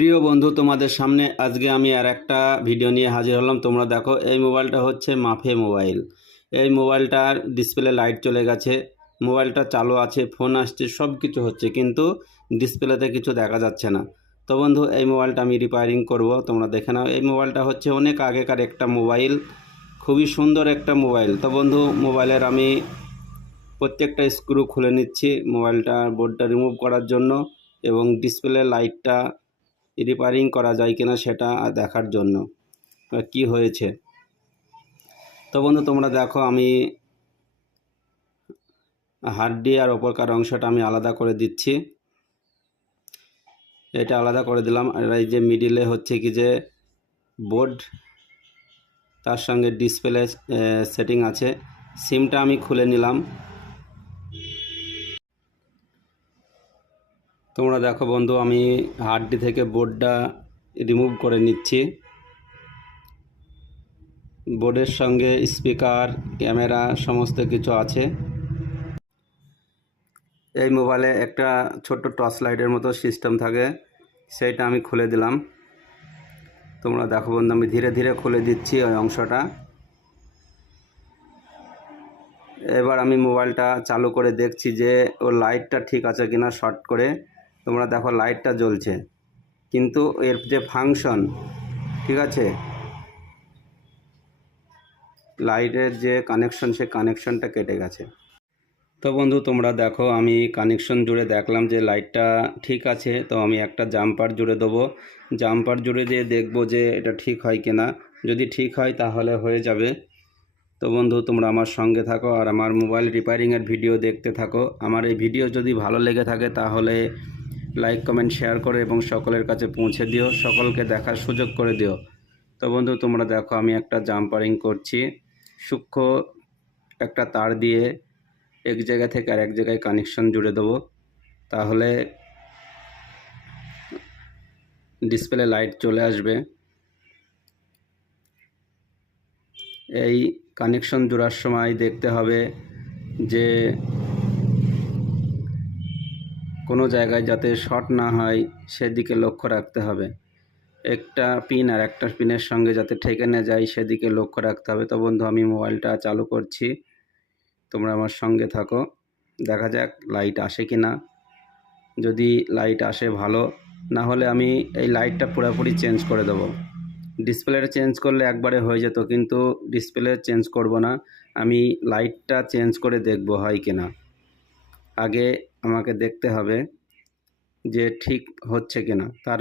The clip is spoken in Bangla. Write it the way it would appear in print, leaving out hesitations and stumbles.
প্রিয় বন্ধু, তোমাদের সামনে আজকে আমি আর একটা ভিডিও নিয়ে হাজির হলাম। তোমরা দেখো, এই মোবাইলটা হচ্ছে মাফে মোবাইল। এই মোবাইলটার ডিসপ্লে লাইট চলে গেছে, মোবাইলটা চালু আছে, ফোন আসছে, সব কিছু হচ্ছে, কিন্তু ডিসপ্লেতে কিছু দেখা যাচ্ছে না। তো বন্ধু, এই মোবাইলটা আমি রিপেয়ারিং করব, তোমরা দেখে নাও। এই মোবাইলটা হচ্ছে অনেক আগেকার একটা মোবাইল, খুবই সুন্দর একটা মোবাইল। তো বন্ধু, মোবাইলের আমি প্রত্যেকটা স্ক্রু খুলে নিচ্ছি মোবাইলটা বোর্ডটা রিমুভ করার জন্য, এবং ডিসপ্লে লাইটটা রিপেয়ারিং করা যায় কিনা সেটা দেখার জন্য কি হয়েছে। তো বন্ধু, তোমরা দেখো, আমি হাড্ডি আর ওপরকার অংশটা আমি আলাদা করে দিচ্ছি। এটা আলাদা করে দিলাম। আর এই যে মিডিলে হচ্ছে কি যে বোর্ড, তার সঙ্গে ডিসপ্লে সেটিং আছে, সিমটা আমি খুলে নিলাম। তোমরা দেখো বন্ধু, আমি হাড্ডি থেকে বোর্ডটা রিমুভ করে নিচ্ছি। বোর্ডের সঙ্গে স্পিকার, ক্যামেরা সমস্ত কিছু আছে। এই মোবাইলে একটা ছোট্ট টর্চ লাইটের মতো সিস্টেম থাকে, সেইটা আমি খুলে দিলাম। তোমরা দেখো বন্ধু, আমি ধীরে ধীরে খুলে দিচ্ছি ওই অংশটা। এবার আমি মোবাইলটা চালু করে দেখছি যে ওর লাইটটা ঠিক আছে কিনা শর্ট করে। তোমরা দেখো, লাইটটা জ্বলছে, কিন্তু এর যে ফাংশন, ঠিক আছে, লাইটের যে কানেকশন, সে কানেকশনটা কেটে গেছে। তো বন্ধু, তোমরা দেখো, আমি কানেকশন জুড়ে দেখলাম যে লাইটটা ঠিক আছে। তো আমি একটা জাম্পার জুড়ে দেবো, জাম্পার জুড়ে দিয়ে দেখবো যে এটা ঠিক হয় কিনা। যদি ঠিক হয় তাহলে হয়ে যাবে। তো বন্ধু, তোমরা আমার সঙ্গে থাকো আর আমার মোবাইল রিপেয়ারিংয়ের ভিডিও দেখতে থাকো। আমার এই ভিডিও যদি ভালো লেগে থাকে তাহলে লাইক, কমেন্ট, শেয়ার করে এবং সকলের কাছে পৌঁছে দিও, সকলকে দেখার সুযোগ করে দিও। তো বন্ধু, তোমরা দেখো, আমি একটা জাম্পারিং করছি। সূক্ষ্ম একটা তার দিয়ে এক জায়গা থেকে আর এক জায়গায় কানেকশন জুড়ে দেবো, তাহলে ডিসপ্লে লাইট চলে আসবে। এই কানেকশন জোড়ার সময় দেখতে হবে যে কোনো জায়গায় যাতে শর্ট না হয় সেদিকে লক্ষ্য রাখতে হবে। একটা পিন আর একটা পিনের সঙ্গে যাতে ঠেকে না যায় সেদিকে লক্ষ্য রাখতে হবে। তো বন্ধু, আমি মোবাইলটা চালু করছি, তোমরা আমার সঙ্গে থাকো, দেখা যাক লাইট আসে কি না। যদি লাইট আসে ভালো, না হলে আমি এই লাইটটা পুরোপুরি চেঞ্জ করে দেবো। ডিসপ্লেটা চেঞ্জ করলে একবারে হয়ে যেত, কিন্তু ডিসপ্লে চেঞ্জ করব না, আমি লাইটটা চেঞ্জ করে দেখব হয় কি না। আগে আমাকে দেখতে হবে যে ঠিক হচ্ছে কিনা, তার